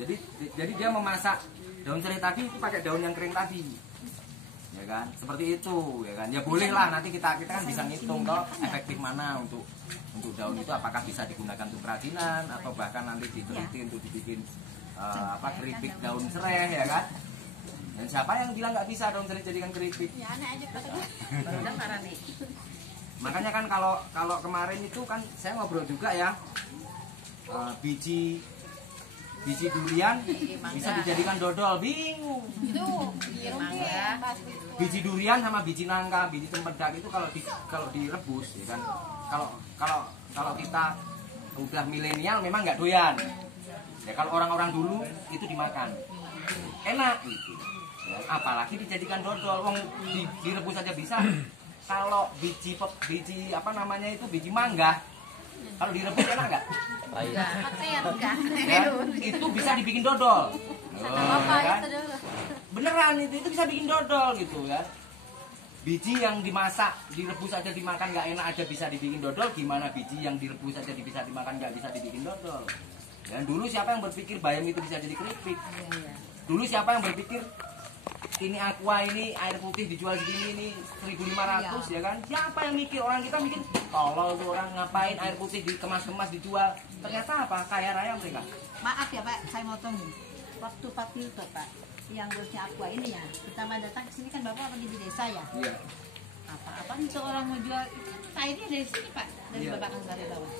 Jadi dia memasak daun serai tadi itu pakai daun yang kering tadi. Ya kan? Seperti itu, ya kan? Ya boleh lah, nanti kita kan bisa ngitung toh efektif mana untuk daun itu, apakah bisa digunakan untuk kerajinan atau bahkan nanti diteliti untuk dibikin keripik daun serai, ya kan? Dan siapa yang bilang nggak bisa daun serai jadikan keripik? Ya aneh aja nih. Makanya kan kalau kemarin itu kan saya ngobrol juga ya, biji durian bisa dijadikan dodol, bingung. Itu Biji durian sama biji nangka, biji cempedak itu kalau direbus, ya kan? Kalau kita udah milenial memang nggak doyan. Ya kalau orang-orang dulu itu dimakan, enak gitu. Ya, apalagi dijadikan dodol, direbus aja bisa. Kalau biji mangga, kalau direbus enak nggak? Ya, itu bisa dibikin dodol. Kan? Beneran itu bisa bikin dodol gitu kan. Biji yang dimasak, direbus aja dimakan nggak enak aja bisa dibikin dodol. Gimana biji yang direbus aja bisa dimakan nggak bisa dibikin dodol? Dan dulu siapa yang berpikir bayam itu bisa jadi keripik? Dulu siapa yang berpikir ini aqua, ini air putih dijual segini, ini 1.500 ya kan? Siapa yang mikir? Orang kita mikir tolol tuh orang, ngapain air putih dikemas-kemas dijual? Ternyata apa? Kaya raya mereka. Maaf ya Pak, saya motong. Waktu Pak Pilto Pak, yang bosnya aqua ini ya, pertama datang ke sini kan Bapak pergi di desa ya? Iya. Apa itu orang mau jual itu airnya dari sini Pak, dari Iya. Bapak Kansari bawah.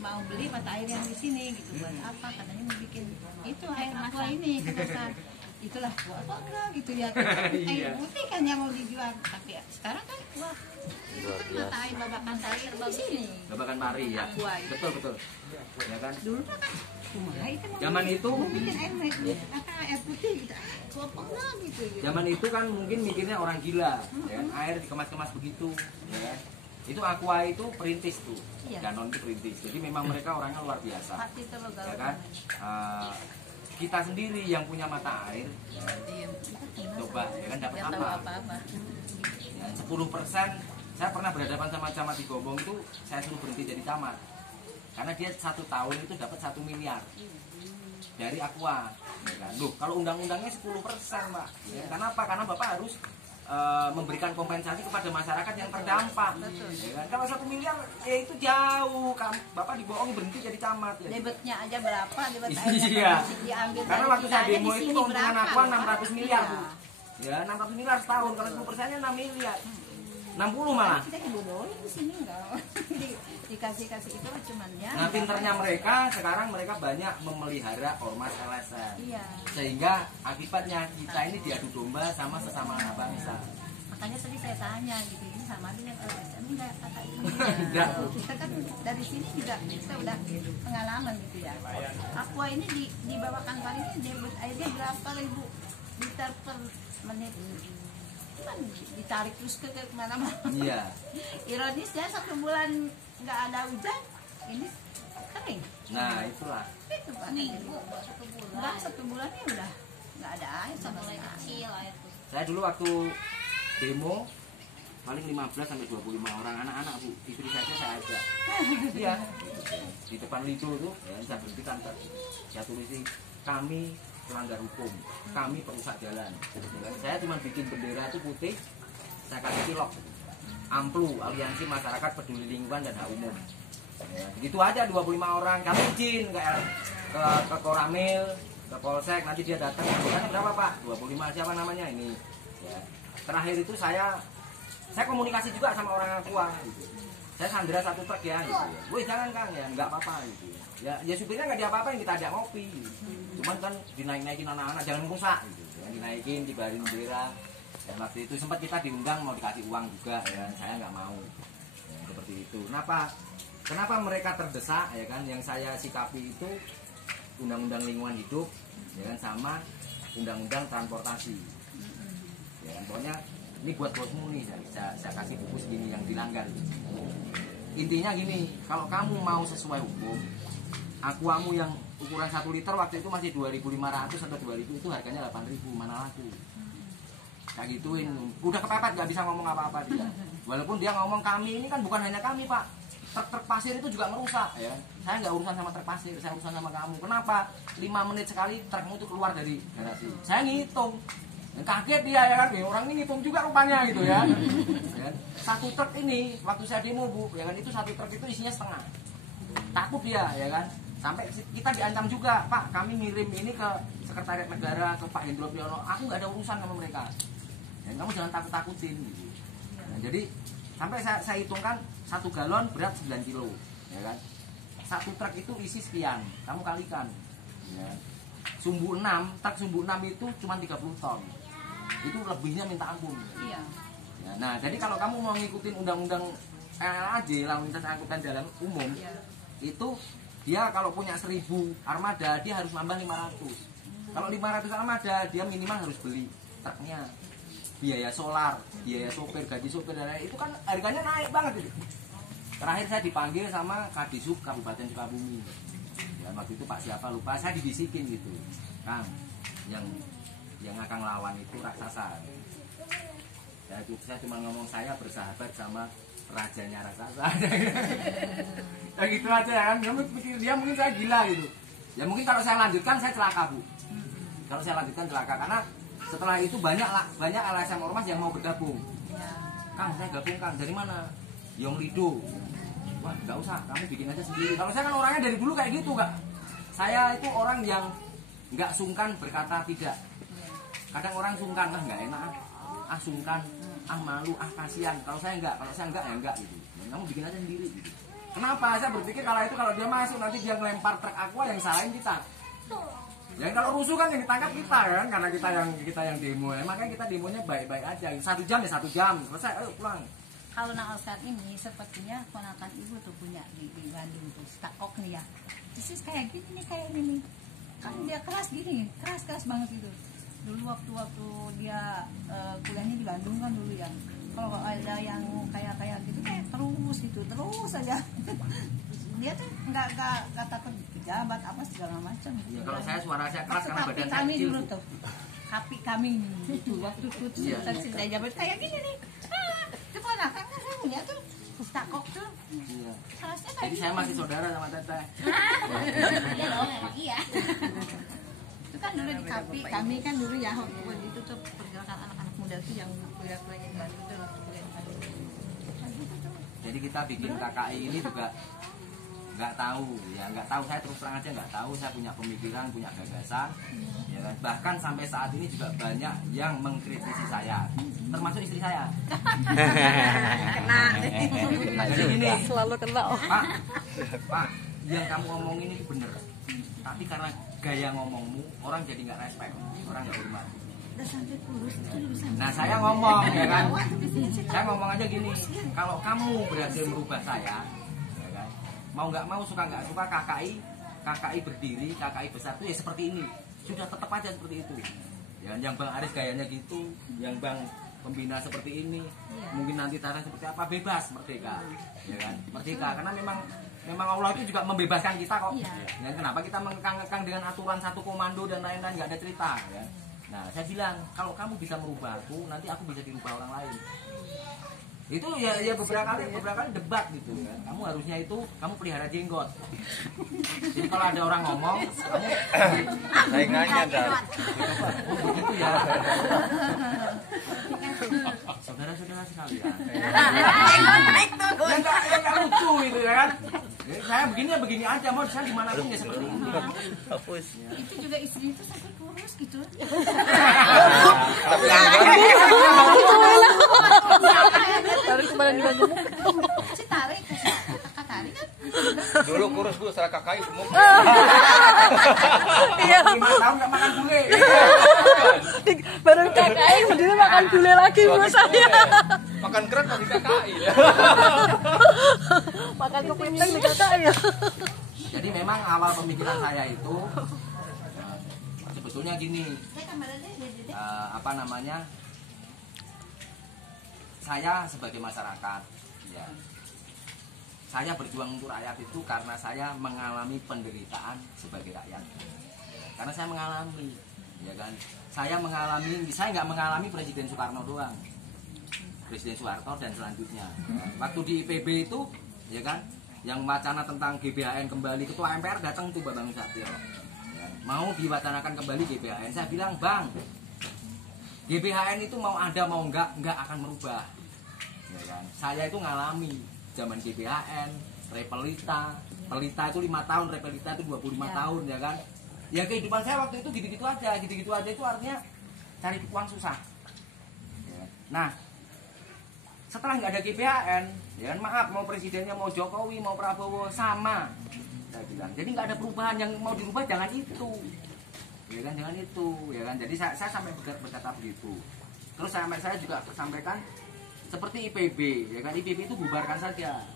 Mau beli mata air yang di sini gitu, buat apa? Katanya mau bikin itu air aqua ini kemasan. Itulah apa enggak gitu ya. Air putih kan yang mau dijual, tapi sekarang kan wah, itu kan mata air Bapak Kansari di sini. Babakan Pari ya. Aqua itu. Betul. Ya kan? Dulu kan cuma itu Zaman itu mau bikin air putih gitu. Apa enggak gitu. Zaman itu kan mungkin mikirnya orang gila, ya kan? Air dikemas-kemas begitu, ya kan? Itu aqua itu perintis tuh, Iya. Danon itu perintis. Jadi memang mereka orangnya luar biasa, Hati terlalu ya kan? Kita sendiri yang punya mata air, coba, ya kan dapat apa? Ya, 10%. Saya pernah berhadapan sama camat di Gombong itu, saya suruh berhenti jadi camat, karena dia 1 tahun itu dapat 1 miliar dari aqua. Ya kan? Loh, kalau undang-undangnya 10%, Pak. Ya, kenapa? Karena Bapak harus memberikan kompensasi kepada masyarakat yang terdampak. Ya kan? Kalau 1 miliar, ya itu jauh. Bapak dibohong berhenti jadi camat. Ya. Debetnya aja berapa? Debet Iya. diambil. Karena waktu saya demo itu keuntungan aqua 600 miliar. Iya. Bu. Ya, 600 miliar setahun. Kalau 10%-nya 6 miliar. 60 malah. Kita dibodohin di sini enggak. Dikasih itu cuman ya. Nah, pinternya mereka sekarang mereka banyak memelihara ormas LSM. Iya. Sehingga akibatnya kita ini diadu domba sama sesama anak bangsa. Makanya tadi saya tanya gitu, ini sama dengan LSM enggak kata ini. Enggak. Kita kan dari sini juga kita udah pengalaman gitu ya. Aqua ini dibawakan kali ini debit airnya berapa ribu liter per menit. Kan ditarik terus ke kemana-mana. Iya. Ironisnya 1 bulan nggak ada hujan, ini kering. Nah, itulah. Itu Pak. Enggak, 1 bulan ya udah nggak ada air sama mulai kecil air tuh. Saya dulu waktu demo paling 15 sampai 25 orang anak-anak, Bu. Istri saya ajak. Iya. Di depan Lido tuh, ya, saya berhentikan, saya tulisin kami pelanggar hukum, kami perusak jalan. Saya cuma bikin bendera itu putih, saya kasih pilok, amplu, aliansi masyarakat peduli lingkungan dan hak umum. Ya, begitu aja 25 orang, kami izin ke Koramil, ke Polsek, nanti dia datang, harganya berapa Pak? 25, siapa namanya ini? Ya. Terakhir itu saya komunikasi juga sama orang aqua. Gitu. Saya sandera 1 truk ya, gitu ya. Wih jangan Kang ya, nggak apa-apa gitu. Ya supirnya nggak diapa-apain, kita ajak ngopi. Gitu. Cuman kan dinaik-naikin anak-anak, jangan rusak gitu. Ya, dinaikin, dibayarin bendera. Dan waktu itu sempat kita diundang mau dikasih uang juga, ya saya nggak mau. Ya, seperti itu. Kenapa mereka terdesak, ya kan? Yang saya sikapi itu undang-undang lingkungan hidup, ya kan, sama undang-undang transportasi. Ya kan, pokoknya ini buat bosmu nih, saya kasih buku segini yang dilanggar. Intinya gini, kalau kamu mau sesuai hukum, aquamu yang ukuran 1 liter waktu itu masih 2.500 atau 2.000, itu harganya 8.000, mana laku. Kayak gituin, udah kepepet, nggak bisa ngomong apa-apa dia. Walaupun dia ngomong kami, ini kan bukan hanya kami Pak, truk pasir itu juga merusak ya. Saya nggak urusan sama truk pasir, saya urusan sama kamu. Kenapa 5 menit sekali trukmu itu keluar dari garasi? Saya ngitung. Kaget dia ya kan, orang ini ngitung juga rupanya gitu ya. Satu truk ini waktu saya demo Bu, ya kan, itu satu truk itu isinya setengah. Takut dia ya kan. Sampai kita diancam juga, Pak, kami ngirim ini ke Sekretariat Negara, ke Pak Hendro Priyono. Aku nggak ada urusan sama mereka. Dan kamu jangan takut-takutin gitu. Nah, jadi sampai saya hitungkan 1 galon berat 9 kilo, ya kan. Satu truk itu isi sekian, kamu kalikan. Ya. Sumbu 6, truk sumbu 6 itu cuma 30 ton. Itu lebihnya minta ampun. Iya. Ya, nah, jadi kalau kamu mau ngikutin undang-undang LLAJ, lalu lintas angkutan jalan umum, Iya. itu dia kalau punya 1000 armada, dia harus nambah 500. Kalau 500 armada, dia minimal harus beli truknya. Biaya solar, biaya sopir, gaji sopir, dan lain-lain. Itu kan harganya naik banget itu. Terakhir saya dipanggil sama Kadisub Kabupaten Sukabumi. Ya, waktu itu Pak siapa lupa, saya dibisikin gitu. Kang, yang akan lawan itu raksasa. Ya, saya cuma ngomong saya bersahabat sama rajanya raksasa. Ya gitu aja ya kan. Dia mungkin saya gila gitu. Ya mungkin kalau saya lanjutkan saya celaka Bu. Kalau saya lanjutkan celaka karena setelah itu banyak LSM Ormas yang mau bergabung. Kang, saya gabung Kang, dari mana? Yong Lido. Wah, nggak usah, kamu bikin aja sendiri. Kalau saya kan orangnya dari dulu kayak gitu, Kak. Saya itu orang yang nggak sungkan berkata tidak. Kadang orang sungkan, nggak enak, sungkan, malu, kasihan. Kalau saya enggak ya enggak gitu. Kamu bikin aja sendiri gitu. Kenapa? Saya berpikir kalau dia masuk nanti dia ngelempar truk aqua yang salahin kita. Ya kalau rusuh kan yang ditangkap kita kan, karena kita yang demo. Makanya kita demonya baik-baik aja. 1 jam ya 1 jam. Selesai, ayo pulang. Kalau Naal saat ini sepertinya ponakan ibu tuh punya di Bandung tuh stakok nih ya. Persis kayak gini nih, kayak ini. Kan dia keras gini, keras banget gitu. Dulu waktu dia kuliahnya di Bandung kan dulu ya. Kalau ada yang kayak gitu kayak terus aja. Dia tuh nggak takut pejabat apa segala macam. Ya, kalau suara saya keras karena badan saya kami kecil. dulu tuh, kapi kami itu waktu saya jabat kayak gini nih. Itu ponakan kan saya punya tuh stakok tuh. Iya. Kelasnya kayak Jadi gini. saya masih saudara sama Teteh. Iya dong, emang iya. Itu kan dulu di kapi, kami kan dulu ya waktu itu tuh pergerakan anak-anak muda tuh yang kuliah-kuliah di Bandung tuh waktu kuliah di Bandung. Jadi kita bikin KKI ini juga nggak tahu, saya terus terang aja nggak tahu. Saya punya pemikiran, punya gagasan, ya kan? Bahkan sampai saat ini juga banyak yang mengkritisi saya, termasuk istri saya. Kena. Nah, jadi gini, Selalu kena. Pak, yang kamu omongin ini bener, tapi karena gaya ngomongmu orang jadi nggak respect, orang nggak hormat. Nah saya ngomong ya kan, saya ngomong aja gini, kalau kamu berhasil merubah saya, ya kan, mau nggak mau, suka nggak suka, KKI berdiri, KKI besar itu ya seperti ini, sudah tetap aja seperti itu. Ya, yang Bang Aris gayanya gitu, yang Bang Pembina seperti ini, mungkin nanti Tara seperti apa, bebas, merdeka, ya kan, merdeka, karena memang Allah itu juga membebaskan kita kok. Ya, kenapa kita mengekang-ekang dengan aturan satu komando dan lain-lain, nggak ada cerita, ya. Nah, saya bilang, kalau kamu bisa merubah aku, nanti aku bisa dirubah orang lain. Itu ya beberapa kali debat gitu kan. Kamu harusnya itu kamu pelihara jenggot. Jadi kalau ada orang ngomong, kamu saingannya dan begitu ya. Saudara-saudara sekalian. Yang nggak lucu itu ya kan. Jadi saya begini aja, mau saya dimanapun ya seperti ini. hapus. Itu juga istri itu sampai kurus gitu. Tapi Tarik kemana juga gemuk. Si tarik, kakak tarik kan. dulu kurus Bu, setelah KKI gemuk. Iya. 5 tahun nggak makan gulai. Baru KKI berdiri makan gulai lagi bu saya. Makan keren di KKI. Makan kepiting di KKI ya. Jadi memang awal pemikiran saya itu sebetulnya gini, apa namanya? Saya sebagai masyarakat, ya, saya berjuang untuk rakyat itu karena saya mengalami penderitaan sebagai rakyat. Karena saya mengalami, ya kan? Saya nggak mengalami Presiden Soekarno doang, Presiden Soeharto dan selanjutnya. Waktu di IPB itu, ya kan? yang wacana tentang GBHN kembali, ketua MPR datang tuh Bambang Susatyo ya, mau diwacanakan kembali GBHN. Saya bilang, Bang, GBHN itu mau ada mau enggak akan merubah ya kan. Saya itu ngalami zaman GBHN, Repelita itu 5 tahun, Repelita itu 25 tahun ya kan. Ya kehidupan saya waktu itu gitu-gitu aja itu artinya cari uang susah ya. Nah setelah nggak ada GBHN ya kan, maaf, mau presidennya mau Jokowi mau Prabowo sama, saya bilang. Jadi nggak ada perubahan, yang mau dirubah jangan itu ya kan, jangan itu ya kan. Jadi saya sampai berkata begitu. Terus saya juga sampaikan seperti IPB ya kan, IPB itu bubarkan saja,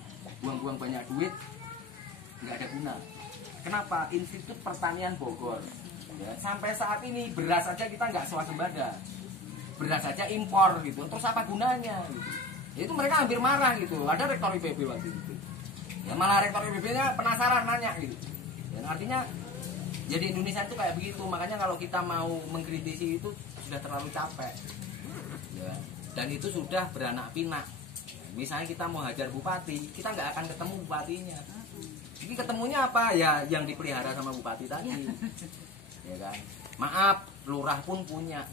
buang-buang banyak duit, nggak ada guna. Kenapa? Institut Pertanian Bogor ya, sampai saat ini beras saja kita nggak swasembada, beras saja impor gitu, terus apa gunanya gitu. Itu mereka hampir marah gitu. Ada rektor IPB waktu itu ya, malah rektor IPB-nya penasaran nanya gitu dan artinya jadi Indonesia itu kayak begitu. Makanya kalau kita mau mengkritisi itu sudah terlalu capek ya, dan itu sudah beranak pinak. Misalnya kita mau hajar bupati, kita nggak akan ketemu bupatinya. Jadi ketemunya apa ya, yang dipelihara sama bupati tadi ya kan. Maaf, lurah pun punya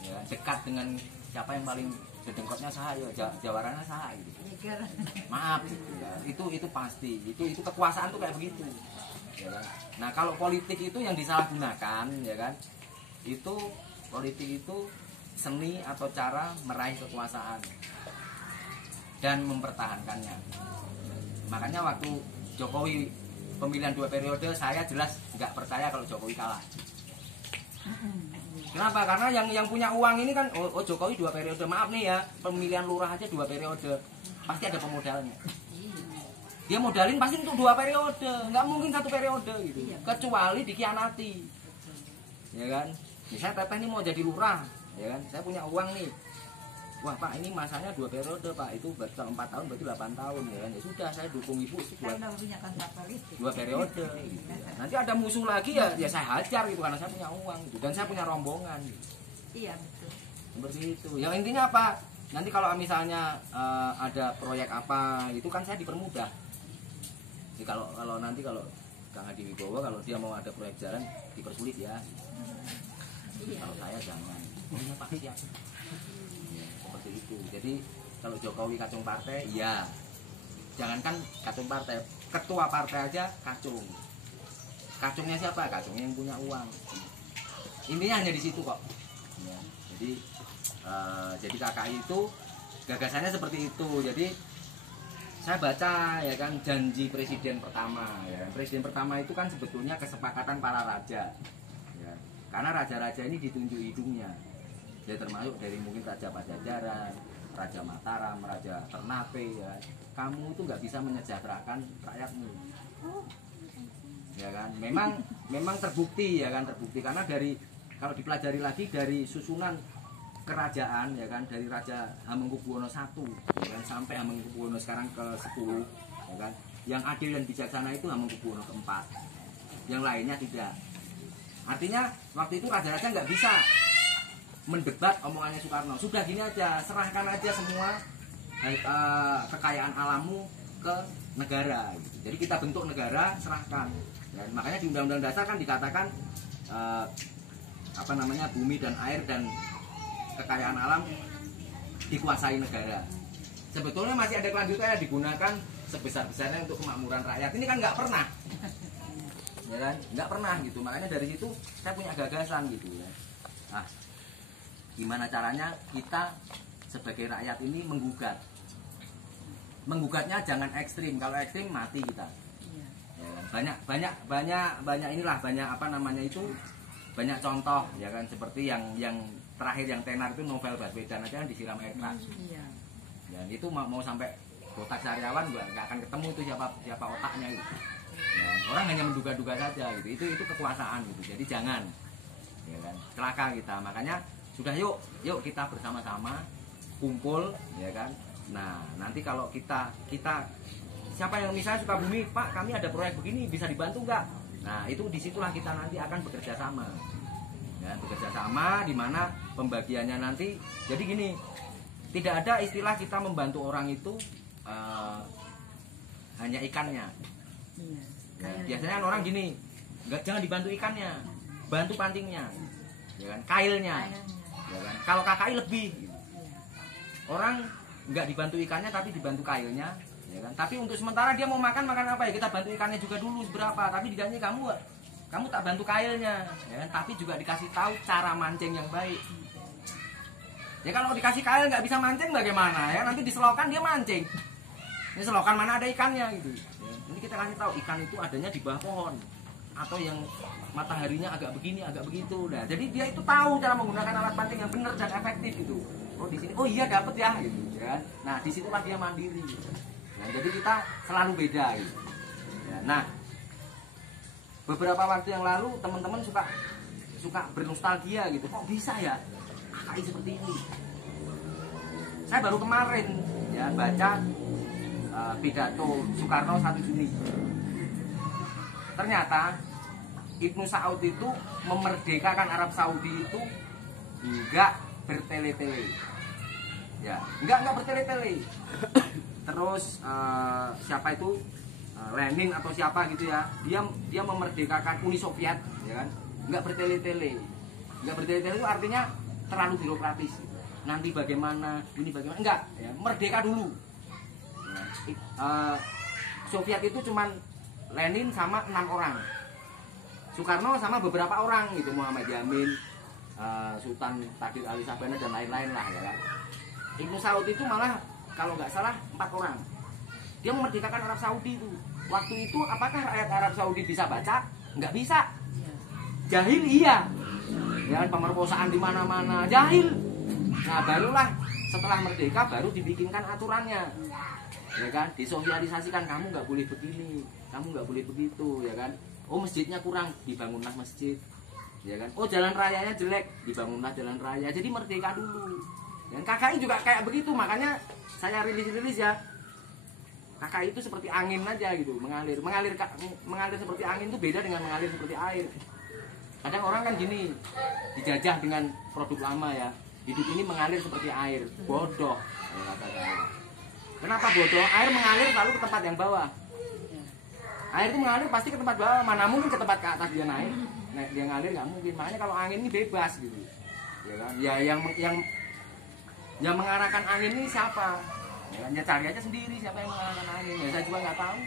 ya, dekat dengan siapa yang paling dedengkotnya saya, jawarannya saya gitu. Maaf gitu ya. Itu pasti, itu kekuasaan tuh kayak begitu ya kan. Nah kalau politik itu yang disalahgunakan ya kan, itu politik itu seni atau cara meraih kekuasaan dan mempertahankannya. Makanya waktu Jokowi pemilihan 2 periode, saya jelas nggak percaya kalau Jokowi kalah. Kenapa? Karena yang punya uang ini kan, oh Jokowi 2 periode, maaf nih ya, pemilihan lurah aja 2 periode, pasti ada pemodalnya. Dia modalin pasti untuk 2 periode, nggak mungkin 1 periode gitu, kecuali dikhianati, ya kan? Misalnya Teteh ini mau jadi lurah, ya kan? Saya punya uang nih. Wah Pak, ini masanya 2 periode Pak, itu kalau 4 tahun berarti 8 tahun ya kan. Ya sudah, saya dukung Ibu 2 periode gitu. Nanti ada musuh lagi ya saya hajar gitu, karena saya punya uang gitu. Dan saya punya rombongan gitu. Iya betul. Seperti itu. Yang intinya apa? Nanti kalau misalnya ada proyek apa, itu kan saya dipermudah. Jadi kalau nanti kalau Kang Hadi Wibowo kalau dia mau ada proyek jalan dipersulit ya. Kalau saya jangan. Ini Pak siap. Seperti itu. Jadi kalau Jokowi kacung partai, ya jangankan kacung partai, ketua partai aja kacung. Kacungnya siapa? Kacungnya yang punya uang. Intinya hanya di situ kok. Ya, jadi KKI itu gagasannya seperti itu. Jadi saya baca ya kan, janji presiden pertama ya. Presiden pertama itu kan sebetulnya kesepakatan para raja. Ya. Karena raja-raja ini ditunjuk hidungnya. Ya termasuk dari mungkin Raja Pajajaran, Raja Mataram, Raja Ternate ya. Kamu itu nggak bisa menyejahterakan rakyatmu. Ya kan? Memang terbukti ya kan, terbukti karena dari kalau dipelajari lagi dari susunan kerajaan ya kan, dari Raja Hamengkubuwono I ya kan, sampai Hamengkubuwono sekarang ke-10 ya kan. Yang adil dan bijaksana itu Hamengkubuwono keempat. Yang lainnya tidak. Artinya waktu itu raja-raja nggak bisa mendebat omongannya Soekarno. Sudah gini aja, serahkan aja semua kekayaan alammu ke negara gitu. Jadi kita bentuk negara, serahkan. Dan makanya di Undang-Undang Dasar kan dikatakan bumi dan air dan kekayaan alam dikuasai negara. Sebetulnya masih ada kelanjutannya, digunakan sebesar-besarnya untuk kemakmuran rakyat. Ini kan nggak pernah, ya kan? Nggak pernah gitu. Makanya dari situ saya punya gagasan gitu ya. Nah, gimana caranya kita sebagai rakyat ini menggugat? Menggugatnya jangan ekstrim. Kalau ekstrim mati kita. Ya kan? Banyak inilah, banyak banyak contoh ya kan, seperti yang terakhir yang tenar itu Novel Baswedan aja kan disiram air keras. Dan itu mau sampai Botak Sariawan nggak akan ketemu itu siapa otaknya itu. Ya, orang hanya menduga-duga saja gitu. Itu kekuasaan gitu. Jadi jangan, ya kan, celaka kita. Makanya sudah yuk kita bersama-sama kumpul ya kan. Nah nanti kalau kita siapa yang misalnya Sukabumi, Pak kami ada proyek begini bisa dibantu nggak? Nah itu disitulah kita nanti akan bekerja sama ya, bekerja sama di mana pembagiannya nanti. Jadi gini, tidak ada istilah kita membantu orang itu hanya ikannya. Iya. Nah, biasanya kan orang gini, jangan dibantu ikannya, bantu pancingnya, ya kan, kailnya, ya kan. Kalau KKI lebih, orang nggak dibantu ikannya tapi dibantu kailnya, ya kan. Tapi untuk sementara dia mau makan apa ya, kita bantu ikannya juga dulu seberapa, tapi dijanji kamu tak bantu kailnya, ya kan. Tapi juga dikasih tahu cara mancing yang baik. Ya kalau dikasih kail nggak bisa mancing bagaimana ya, nanti di selokan dia mancing. Ini selokan mana ada ikannya gitu. Ya, ini kita kasih tahu ikan itu adanya di bawah pohon atau yang mataharinya agak begini agak begitu. Nah, jadi dia itu tahu cara menggunakan alat pancing yang benar dan efektif itu. Oh di sini, oh iya dapat ya gitu ya. Nah di situlah dia mandiri. Gitu. Nah, jadi kita selalu beda gitu. Ya, nah beberapa waktu yang lalu teman-teman suka bernostalgia gitu. Kok bisa ya KKI seperti ini? Saya baru kemarin ya baca pidato Soekarno 1 Juni. Ternyata Ibnu Saud itu memerdekakan Arab Saudi itu enggak bertele-tele. Ya, enggak bertele-tele. Terus siapa itu Lenin atau siapa gitu ya, dia memerdekakan Uni Soviet, ya kan? Enggak bertele-tele. Enggak bertele-tele itu artinya terlalu birokratis. Nanti bagaimana, ini bagaimana? Enggak, ya, merdeka dulu. Soviet itu cuman Lenin sama 6 orang, Soekarno sama beberapa orang gitu, Muhammad Yamin, Sultan Tadir Ali Sabana dan lain-lain lah ya kan. Ibnu Saud itu malah kalau nggak salah 4 orang. Dia memerdekakan Arab Saudi itu. Waktu itu apakah rakyat Arab Saudi bisa baca? Nggak bisa. Jahil iya. Ya pemerkosaan di mana-mana, jahil. Nah barulah setelah merdeka baru dibikinkan aturannya. Ya kan, disosialisasikan, kamu nggak boleh begini, kamu nggak boleh begitu, ya kan. Oh masjidnya kurang, dibangunlah masjid, ya kan. Oh jalan rayanya jelek, dibangunlah jalan raya. Jadi merdeka dulu. Dan KKI juga kayak begitu, makanya saya rilis ya. KKI itu seperti angin aja gitu, mengalir seperti angin itu beda dengan mengalir seperti air. Kadang orang kan gini, dijajah dengan produk lama ya. Hidup ini mengalir seperti air, bodoh. Kenapa bodoh? Air mengalir selalu ke tempat yang bawah. Air itu mengalir pasti ke tempat bawah, mana mungkin ke tempat ke atas dia naik. Dia ngalir nggak mungkin. Makanya kalau angin ini bebas gitu, ya kan? Ya yang mengarahkan angin ini siapa? Ya cari aja sendiri siapa yang mengarahkan angin. Ya saya juga nggak tahu.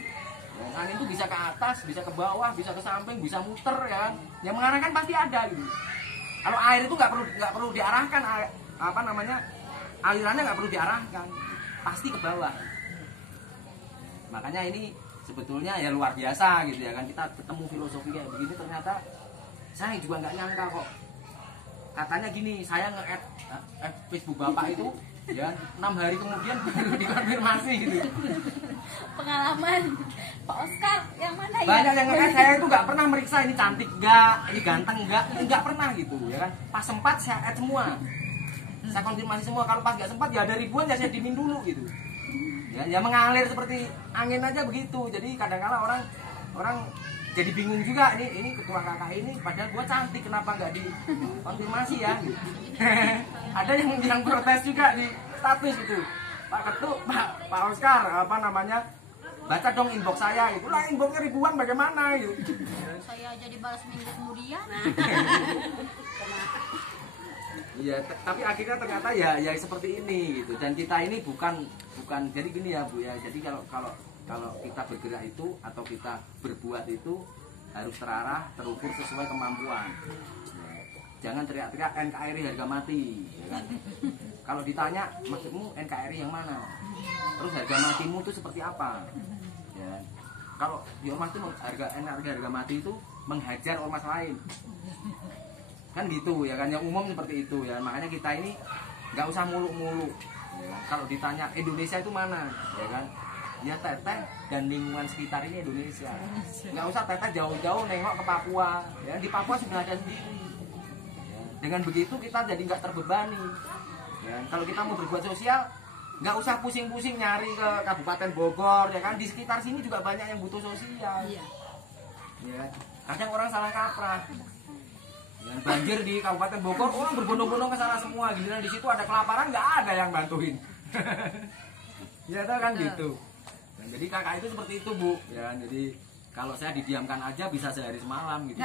Ya, angin itu bisa ke atas, bisa ke bawah, bisa ke samping, bisa muter ya kan. Yang mengarahkan pasti ada gitu. Kalau air itu nggak perlu diarahkan, alirannya nggak perlu diarahkan, pasti ke bawah. Makanya ini sebetulnya ya luar biasa gitu ya kan, kita ketemu filosofi kayak begini, ternyata saya juga nggak nyangka kok. Katanya gini, saya nge-add Facebook Bapak itu ya 6 hari kemudian baru dikonfirmasi gitu. Pengalaman Pak Oscar yang mana ya? Banyak yang nge-add saya itu nggak pernah meriksa ini cantik nggak, ini ganteng nggak pernah gitu ya kan. Pas sempat saya add semua, saya konfirmasi semua. Kalau pas nggak sempat ya ada ribuan ya saya dimin dulu gitu. Ya mengalir seperti angin aja begitu. Jadi kadang-kala orang jadi bingung juga, ini ketua KKI ini padahal gua cantik, kenapa nggak dikonfirmasi ya gitu. Ada yang protes juga di status gitu, Pak Ketua, Pak Oscar baca dong inbox saya gitu. Lah inboxnya ribuan bagaimana gitu. Saya jadi balas minggu kemudian. Iya, tapi akhirnya ternyata ya seperti ini gitu. Dan kita ini bukan jadi gini ya Bu ya. Jadi kalau kita bergerak itu atau kita berbuat itu harus terarah, terukur sesuai kemampuan. Jangan teriak-teriak NKRI harga mati, ya kan? Kalau ditanya maksudmu NKRI yang mana? Terus harga matimu itu seperti apa? Ya. Kalau di ormas itu harga mati itu menghajar ormas lain. Kan gitu ya kan, yang umum seperti itu ya. Makanya kita ini nggak usah muluk-muluk. Ya. Kalau ditanya Indonesia itu mana, ya kan? Ya Teteh dan lingkungan sekitar ini Indonesia. Nggak usah Teteh jauh-jauh nengok ke Papua. Ya, di Papua sudah ada sendiri. Ya, dengan begitu kita jadi nggak terbebani. Ya, kalau kita mau berbuat sosial, nggak usah pusing-pusing nyari ke Kabupaten Bogor, ya kan? Di sekitar sini juga banyak yang butuh sosial. Ya, kadang orang salah kaprah. Ya, banjir di Kabupaten Bogor, orang berbondong-bondong ke sana semua. Giliran di situ ada kelaparan, nggak ada yang bantuin. Ya kan gitu. Nah, jadi kakak itu seperti itu Bu, ya. Jadi kalau saya didiamkan aja bisa sehari semalam gitu.